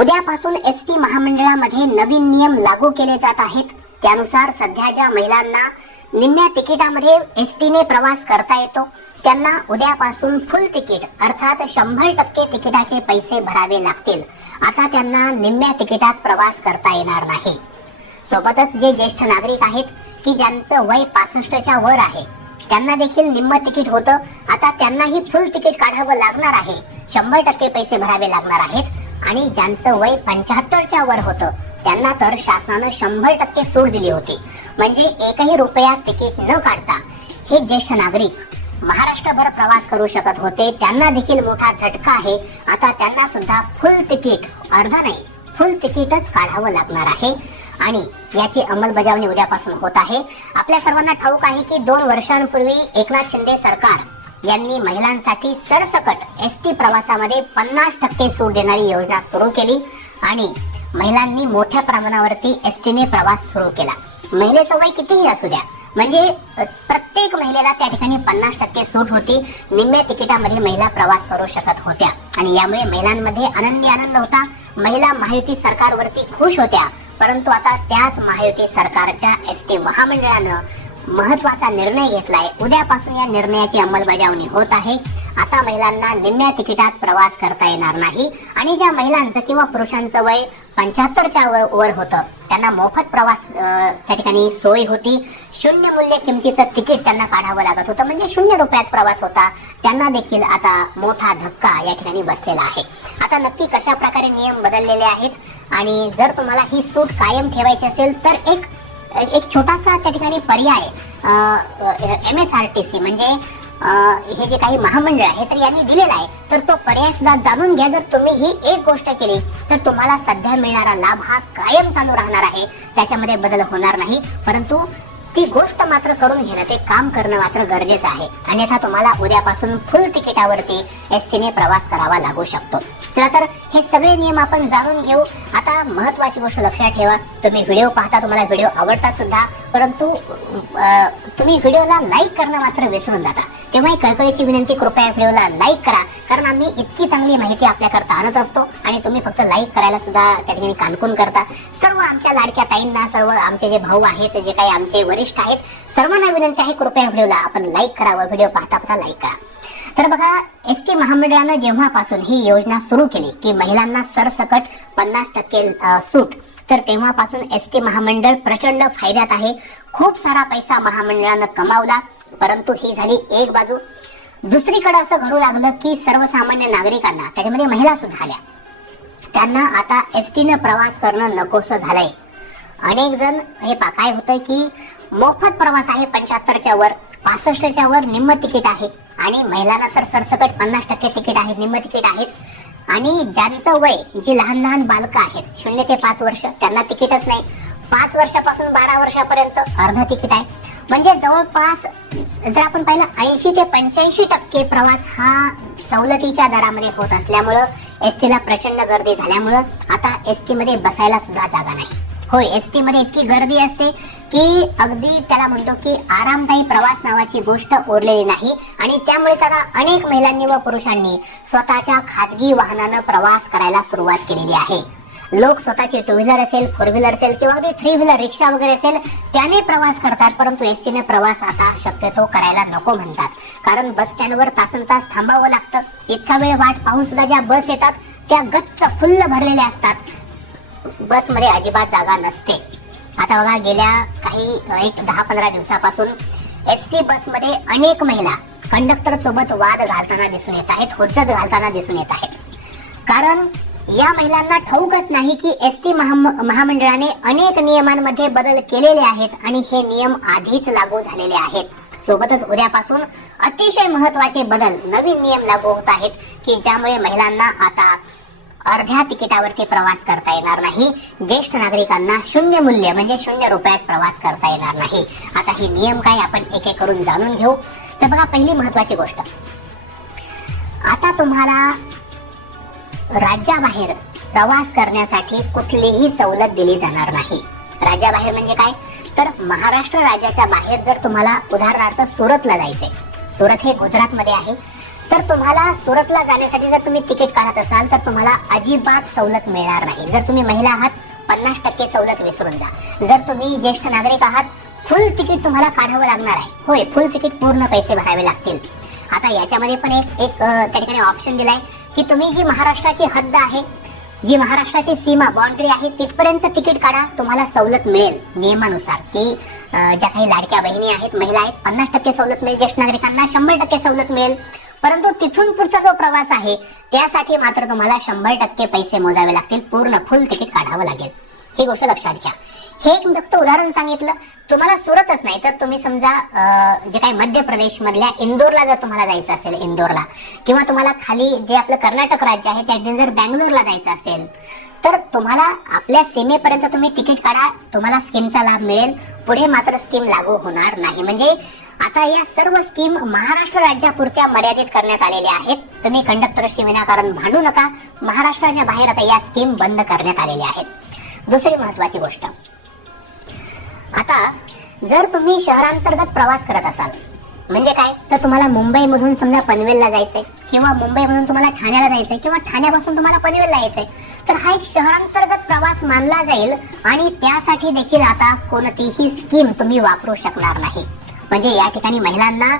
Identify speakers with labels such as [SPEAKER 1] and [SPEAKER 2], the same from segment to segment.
[SPEAKER 1] उद्यापासून S T महामंडळामध्ये नवीन नियम लागू केले जात आहेत त्यानुसार सध्या ज्या महिलांना निम्म्या तिकिटामध्ये एस टीने प्रवास करता येतो त्यांना उद्यापासून फुल तिकीट अर्थात शंभर टक्के तिकिटाचे पैसे भरावे लागतील आता त्यांना निम्म्या तिकिटात प्रवास करता येणार नाही सोबतच जे ज्येष्ठ नागरिक आहेत की ज्यांचं वय पासष्टच्या वर आहे त्यांना देखील निम्म तिकीट होतं आता त्यांनाही फुल तिकीट काढावं लागणार आहे शंभर टक्के पैसे भरावे लागणार आहेत आणि ज्यांचं वय पंच्याहत्तरच्या वर होतं त्यांना तर शासनानं शंभर टक्के सूट दिली होती म्हणजे एकही रुपया तिकीट न काढता हे ज्येष्ठ नागरिक महाराष्ट्रभर प्रवास करू शकत होते त्यांना देखील मोठा झटका आहे आता त्यांना सुद्धा फुल तिकीट अर्धा नाही फुल तिकीटच काढावं लागणार आहे आणि याची अंमलबजावणी उद्यापासून होत आहे आपल्या सर्वांना ठाऊक आहे की दोन वर्षांपूर्वी एकनाथ शिंदे सरकार यांनी महिलांसाठी सरसकट एस टी प्रवासामध्ये पन्नास टक्के सूट देणारी योजना सुरू केली आणि महिलांनी मोठ्या प्रमाणावरती एस टीने प्रवास सुरू केला महिलेचं वय कितीही असू द्या म्हणजे प्रत्येक महिलेला त्या ठिकाणी पन्नास टक्के सूट होती निम्म्या तिकिटामध्ये महिला प्रवास करू शकत होत्या आणि यामुळे महिलांमध्ये आनंदी आनंद होता महिला महायुती सरकारवरती खुश होत्या परंतु आता त्याच महायुती सरकारच्या एस टी महामंडळानं महत्वाचा निर्णय घेतलाय उद्यापासून या निर्णयाची अंमलबजावणी होत आहे आता महिलांना निम्म्या तिकिटात प्रवास करता येणार नाही आणि ज्या महिलांचं किंवा पुरुषांचं वय पंच्याहत्तरच्या वर, वर होतं त्यांना मोफत प्रवास त्या ठिकाणी सोय होती शून्य मूल्य किमतीचं तिकीट त्यांना काढावं लागत होतं म्हणजे शून्य रुपयात प्रवास होता त्यांना देखील आता मोठा धक्का या ठिकाणी बसलेला आहे आता नक्की कशा प्रकारे नियम बदललेले आहेत आणि जर तुम्हाला ही सूट कायम ठेवायची असेल तर एक एक छोटासा त्या ठिकाणी पर्याय M S R T C म्हणजे हे जे काही महामंडळ आहे तर यांनी दिलेला आहे तर तो पर्याय सुद्धा जाणून घ्या जर तुम्ही ही एक गोष्ट केली तर तुम्हाला सध्या मिळणारा लाभ हा कायम चालू राहणार आहे त्याच्यामध्ये बदल होणार नाही परंतु ती गोष्ट मात्र करून घेणं ते काम करणं मात्र गरजेचं आहे अन्यथा तुम्हाला उद्यापासून फुल तिकिटावरती एसटीने प्रवास करावा लागू शकतो चला तर हे सगळे नियम आपण जाणून घेऊ आता महत्वाची गोष्ट लक्षात ठेवा तुम्ही व्हिडिओ पाहता तुम्हाला व्हिडिओ आवडता सुद्धा परंतु तुम्ही व्हिडिओला लाईक करणं मात्र विसरून जाता तेव्हा कळकळीची विनंती कृपया व्हिडिओला लाईक करा कारण आम्ही इतकी चांगली माहिती आपल्याकरता आणत असतो आणि तुम्ही फक्त लाईक करायला सुद्धा त्या ठिकाणी कानकून करता सर्व आमच्या लाडक्या ताईंना सर्व आमचे जे भाऊ आहेत जे काही आमचे वरिष्ठ आहेत सर्वांना विनंती आहे कृपया व्हिडिओला आपण लाईक करावं व्हिडिओ पाहता पाहता लाईक करा तर बघा एस टी महामंडळानं जेव्हापासून ही योजना सुरू केली की महिलांना सरसकट पन्नास टक्के सूट तर तेव्हापासून एस टी महामंडळ प्रचंड फायद्यात आहे खूप सारा पैसा महामंडळानं कमावला परंतु ही झाली एक बाजू दुसरीकडे असं घडू लागलं की सर्वसामान्य नागरिकांना त्याच्यामध्ये महिला सुद्धा आल्या त्यांना आता एस न प्रवास करणं नकोस झालंय अनेक जण हे काय होतंय की मोफत प्रवास आहे पंच्याहत्तरच्या वर पासष्टच्या वर निम्म तिकीट आहे आणि महिलांना तर सरसकट पन्नास टक्के तिकीट आहेत निम्म तिकीट आहेच आणि ज्यांचं वय जी लहान लहान बालकं आहेत शून्य ते पाच वर्ष त्यांना तिकीटच नाही पाच वर्षापासून बारा वर्षापर्यंत अर्ध तिकीट आहे म्हणजे जवळपास जर आपण पाहिलं ऐंशी ते पंच्याऐंशी टक्के प्रवास हा सवलतीच्या दरामध्ये होत असल्यामुळं एस टीला प्रचंड गर्दी झाल्यामुळं आता एस टी मध्ये बसायला सुद्धा जागा नाही होय एस टी मध्ये इतकी गर्दी असते की अगदी त्याला म्हणतो की आरामदायी प्रवास नावाची गोष्ट उरलेली नाही आणि त्यामुळे त्याला अनेक महिलांनी व पुरुषांनी स्वतःच्या खाजगी वाहनानं प्रवास करायला सुरुवात केलेली आहे लोक स्वतःचे टू व्हीलर असेल फोर व्हीलर असेल किंवा अगदी थ्री व्हीलर रिक्षा वगैरे असेल त्याने प्रवास करतात परंतु एस टीने प्रवास आता शक्यतो करायला नको म्हणतात कारण बस स्टँडवर तासन तास थांबावं लागतं इतका वेळ वाट पाहून सुद्धा ज्या बस येतात त्या गच्च फुल्ल भरलेल्या असतात बसमध्ये अजिबात जागा नसते आता बघा गेल्या काही एक दहा पंधरा दिवसापासून एस टी मध्ये अनेक महिला कंडक्टर सोबत वाद घालताना दिसून येत आहेत घालताना दिसून येत आहेत कारण या महिलांना ठाऊकच नाही की एस टी महामंडळाने अनेक नियमांमध्ये बदल केलेले आहेत आणि हे नियम आधीच लागू झालेले आहेत सोबतच उद्यापासून अतिशय महत्वाचे बदल नवीन नियम लागू होत आहेत की ज्यामुळे महिलांना आता अर्ध्या तिकिटावरती प्रवास करता येणार नाही ज्येष्ठ नागरिकांना शून्य मूल्य म्हणजे शून्य रुपयात प्रवास करता येणार नाही आता हे नियम काय आपण एक एक करून जाणून घेऊ तर बघा पहिली महत्वाची गोष्ट आता तुम्हाला राज्याबाहेर प्रवास करण्यासाठी कुठलीही सवलत दिली जाणार नाही राज्याबाहेर म्हणजे काय तर महाराष्ट्र राज्याच्या बाहेर जर तुम्हाला उदाहरणार्थ सुरतला जायचंय सुरत हे गुजरातमध्ये आहे तर तुम्हाला सुरतला जाण्यासाठी जर तुम्ही तिकीट काढत असाल तर तुम्हाला अजिबात सवलत मिळणार नाही जर तुम्ही महिला आहात पन्नास टक्के सवलत विसरून जा जर तुम्ही ज्येष्ठ नागरिक आहात फुल तिकीट तुम्हाला काढावं लागणार आहे होय फुल तिकीट पूर्ण पैसे भरावे लागतील आता याच्यामध्ये पण एक एक त्या ठिकाणी ऑप्शन दिलाय की तुम्ही जी महाराष्ट्राची हद्द आहे जी महाराष्ट्राची सीमा बाउंड्री आहे तिथपर्यंत तिकीट काढा तुम्हाला सवलत मिळेल नियमानुसार की ज्या काही लाडक्या बहिणी आहेत महिला आहेत पन्नास टक्के सवलत मिळेल ज्येष्ठ नागरिकांना शंभर टक्के सवलत मिळेल परंतु तिथून पुढचा जो प्रवास आहे त्यासाठी मात्र तुम्हाला शंभर टक्के पैसे मोजावे लागतील पूर्ण फुल तिकीट काढावं लागेल ही गोष्ट लक्षात घ्या हे एक फक्त उदाहरण सांगितलं तुम्हाला सुरतच नाही तर तुम्ही समजा जे काही मध्य प्रदेश मधल्या इंदोरला जर तुम्हाला जायचं असेल इंदोरला किंवा तुम्हाला खाली जे आपलं कर्नाटक राज्य आहे त्या जर बँगलोरला जायचं असेल तर तुम्हाला आपल्या सीमेपर्यंत तुम्ही तिकीट काढा तुम्हाला स्कीमचा लाभ मिळेल पुढे मात्र स्कीम लागू होणार नाही म्हणजे आता या सर्व स्कीम महाराष्ट्र राज्यापुरत्या मर्यादित करण्यात आलेल्या आहेत तुम्ही कंडक्टरशी विनाकारण भांडू नका महाराष्ट्राच्या बाहेर आता या स्कीम बंद करण्यात आलेल्या आहेत दुसरी महत्वाची गोष्ट आता जर तुम्ही शहरांतर्गत प्रवास करत असाल म्हणजे काय तर तुम्हाला मुंबईमधून समजा पनवेलला जायचंय किंवा मुंबईमधून तुम्हाला ठाण्याला जायचंय किंवा ठाण्यापासून तुम्हाला पनवेलला यायचंय तर हा एक शहरांतर्गत प्रवास मानला जाईल आणि त्यासाठी देखील आता कोणतीही स्कीम तुम्ही वापरू शकणार नाही म्हणजे या ठिकाणी महिलांना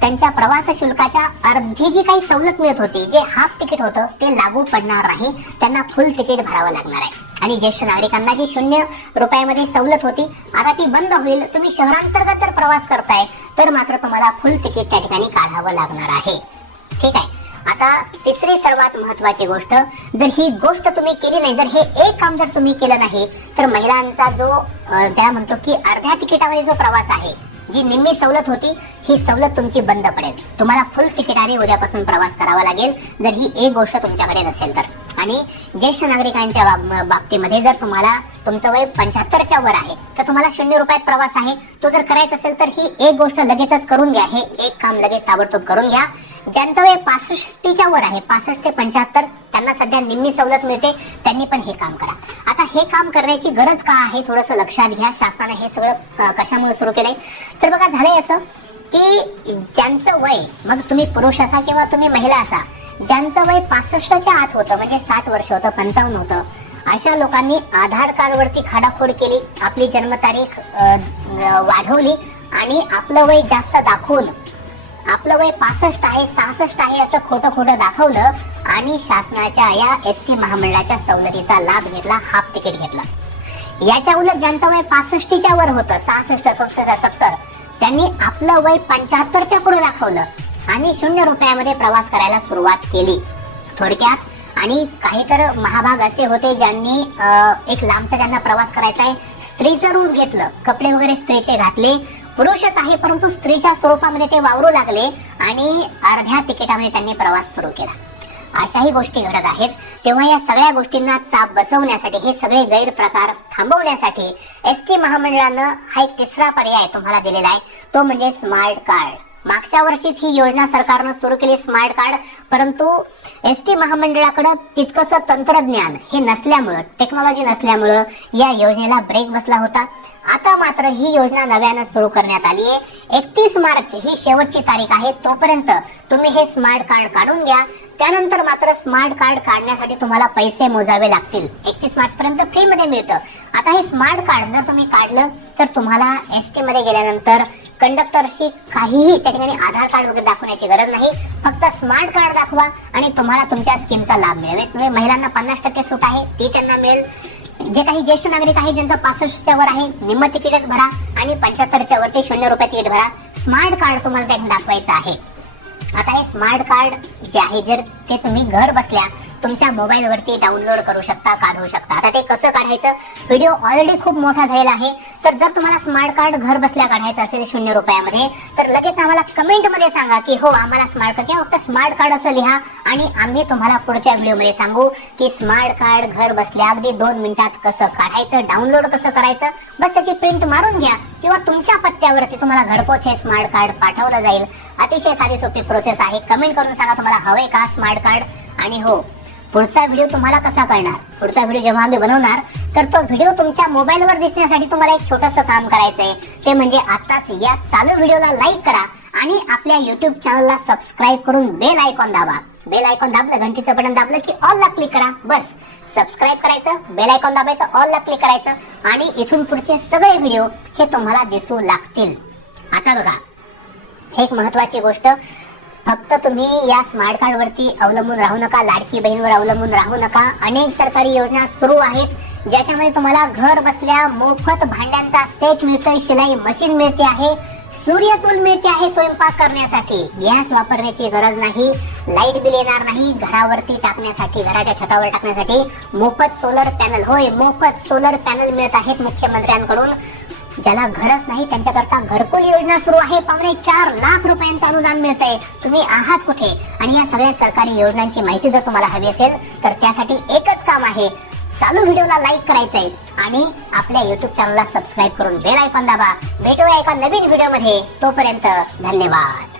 [SPEAKER 1] त्यांच्या प्रवास शुल्काच्या अर्धी जी काही सवलत मिळत होती जे हाफ तिकीट होतं ते लागू पडणार नाही त्यांना फुल तिकीट भरावं लागणार आहे आणि ज्येष्ठ नागरिकांना जी शून्य रुपयामध्ये सवलत होती आता ती बंद होईल तुम्ही शहरांतर्गत जर प्रवास करताय तर मात्र तुम्हाला फुल तिकीट त्या ठिकाणी काढावं लागणार आहे ठीक आहे आता तिसरी सर्वात महत्वाची गोष्ट जर ही गोष्ट तुम्ही केली नाही जर हे एक काम जर तुम्ही केलं नाही तर महिलांचा जो त्या म्हणतो की अर्ध्या तिकिटामध्ये जो प्रवास आहे जी निम्मी सवलत होती ही सवलत तुमची बंद पडेल तुम्हाला फुल तिकिटाने उद्यापासून प्रवास करावा लागेल जर ही एक गोष्ट तुमच्याकडे नसेल तर आणि ज्येष्ठ नागरिकांच्या बाबतीमध्ये जर तुम्हाला तुमचं वय पंच्याहत्तरच्या वर आहे तर तुम्हाला शून्य रुपयात प्रवास आहे तो जर करायचा असेल तर ही एक गोष्ट लगेचच करून घ्या हे एक काम लगेच ताबडतोब करून घ्या ज्यांचं वय पासष्टीच्या वर आहे पासष्ट ते पंच्याहत्तर त्यांना सध्या निम्मी सवलत मिळते त्यांनी पण हे काम करा आता हे काम करण्याची गरज का आहे थोडस लक्षात घ्या शासनाने हे सगळं कशामुळे सुरू केलंय तर बघा झालंय असं की ज्यांचं वय मग तुम्ही पुरुष असा किंवा तुम्ही महिला असा ज्यांचं वय पासष्टच्या आत होतं म्हणजे साठ वर्ष होतं पंचावन्न होतं अशा लोकांनी आधार कार्डवरती खाडाखोड केली आपली जन्मतारीख वाढवली आणि आपलं वय जास्त दाखवून आपलं वय पासष्ट आहे सहासष्ट आहे असं खोटं खोटं दाखवलं आणि शासनाच्या या एस टी महामंडळाच्या सवलतीचा लाभ घेतला हाफ तिकीट घेतला याच्या उलट ज्यांचं वय पासष्टीच्या वर होतं सहासष्ट सहासष्ट सत्तर त्यांनी आपलं वय पंच्याहत्तरच्या पुढे दाखवलं आणि शून्य रुपयामध्ये प्रवास करायला सुरुवात केली थोडक्यात आणि काही तर महाभाग असे होते ज्यांनी एक लांबचा त्यांना प्रवास करायचा आहे स्त्रीचं रूप घेतलं कपडे वगैरे स्त्रीचे घातले पुरुषच आहे परंतु स्त्रीच्या स्वरूपामध्ये ते वावरू लागले आणि अर्ध्या तिकिटामध्ये त्यांनी प्रवास सुरू केला अशाही गोष्टी घडत आहेत तेव्हा या सगळ्या गोष्टींना चाप बसवण्यासाठी हे सगळे गैरप्रकार थांबवण्यासाठी एस टी महामंडळानं हा एक तिसरा पर्याय तुम्हाला दिलेला आहे तो म्हणजे स्मार्ट कार्ड मागच्या वर्षीच ही योजना सरकारनं सुरू केली स्मार्ट कार्ड परंतु एस टी महामंडळाकडे तितकंसं तंत्रज्ञान हे नसल्यामुळं टेक्नॉलॉजी नसल्यामुळं या योजनेला ब्रेक बसला होता आता मात्र ही योजना नव्यानं सुरू करण्यात आली आहे एकतीस मार्च ही शेवटची तारीख आहे तोपर्यंत तुम्ही हे स्मार्ट कार्ड काढून घ्या त्यानंतर मात्र स्मार्ट कार्ड काढण्यासाठी तुम्हाला पैसे मोजावे लागतील एकतीस मार्च पर्यंत फ्री मध्ये मिळतं आता हे स्मार्ट कार्ड जर तुम्ही काढलं तर तुम्हाला एस मध्ये गेल्यानंतर कंडक्टरशी काहीही त्या ठिकाणी आधार कार्ड वगैरे दाखवण्याची गरज नाही फक्त स्मार्ट कार्ड दाखवा आणि तुम्हाला तुमच्या स्कीमचा लाभ मिळेल म्हणजे महिलांना पन्नास टक्के सूट आहे ती त्यांना मिळेल जे काही ज्येष्ठ नागरिक आहेत ज्यांचा पासष्टच्या वर आहे निम्म तिकीटच भरा आणि पंच्याहत्तरच्या वरती शून्य रुपये तिकीट भरा स्मार्ट कार्ड तुम्हाला त्यात दाखवायचं आहे आता हे स्मार्ट कार्ड जे आहे जर ते तुम्ही घर बसल्या तुमच्या मोबाईल वरती डाउनलोड करू शकता काढू शकता आता ते कसं काढायचं व्हिडिओ ऑलरेडी खूप मोठा झालेला आहे तर जर तुम्हाला स्मार्ट कार्ड घर बसल्या काढायचं असेल शून्य रुपयामध्ये तर लगेच आम्हाला कमेंट मध्ये सांगा की हो आम्हाला स्मार्ट कार्ड किंवा फक्त स्मार्ट कार्ड असं लिहा आणि आम्ही तुम्हाला पुढच्या व्हिडिओमध्ये सांगू की स्मार्ट कार्ड घर बसल्या अगदी दोन मिनिटात कसं काढायचं डाउनलोड कसं करायचं बस त्याची प्रिंट मारून घ्या किंवा तुमच्या पत्त्यावरती तुम्हाला घरपोच हे स्मार्ट कार्ड पाठवलं जाईल अतिशय साधी सोपी प्रोसेस आहे कमेंट करून सांगा तुम्हाला हवे का स्मार्ट कार्ड आणि हो पुढचा व्हिडिओ तुम्हाला कसा कळणार पुढचा व्हिडिओ जेव्हा आम्ही बनवणार तर तो व्हिडिओ तुमच्या मोबाईलवर दिसण्यासाठी तुम्हाला एक छोटंसं काम करायचं आहे ते म्हणजे आताच या चालू व्हिडिओला लाईक करा आणि आपल्या युट्यूब चॅनलला सबस्क्राईब करून बेल आयकॉन दाबा बेल आयकॉन दाबलं घंटीचं बटन दाबलं की ऑल ला क्लिक करा बस सबस्क्राईब करायचं बेल आयकॉन दाबायचं ऑल ला क्लिक करायचं आणि इथून पुढचे सगळे व्हिडिओ हे तुम्हाला दिसू लागतील आता बघा एक महत्वाची गोष्ट फक्त तुम्ही या स्मार्ट कार्ड वरती अवलंबून राहू नका लाडकी बहीणवर अवलंबून राहू नका अनेक सरकारी योजना सुरू आहेत ज्याच्यामध्ये तुम्हाला घर बसल्या मोफत भांड्यांचा सेट मिळतोय शिलाई मशीन मिळते आहे सूर्यचूल मिळते आहे स्वयंपाक करण्यासाठी गॅस वापरण्याची गरज नाही लाईट बिल येणार नाही घरावरती टाकण्यासाठी घराच्या छतावर टाकण्यासाठी मोफत सोलर पॅनल होय मोफत सोलर पॅनल मिळत आहेत मुख्यमंत्र्यांकडून ज्याला घरच नाही त्यांच्याकरता घरकुल योजना सुरू आहे पावणे चार लाख रुपयांचं अनुदान मिळतंय तुम्ही आहात कुठे आणि या सगळ्या सरकारी योजनांची माहिती जर तुम्हाला हवी असेल तर त्यासाठी एकच काम आहे चालू व्हिडिओला लाईक करायचंय आणि आपल्या युट्यूब चॅनलला सबस्क्राईब करून बेल आयकॉन दाबा भेटूया एका नवीन व्हिडिओमध्ये तोपर्यंत धन्यवाद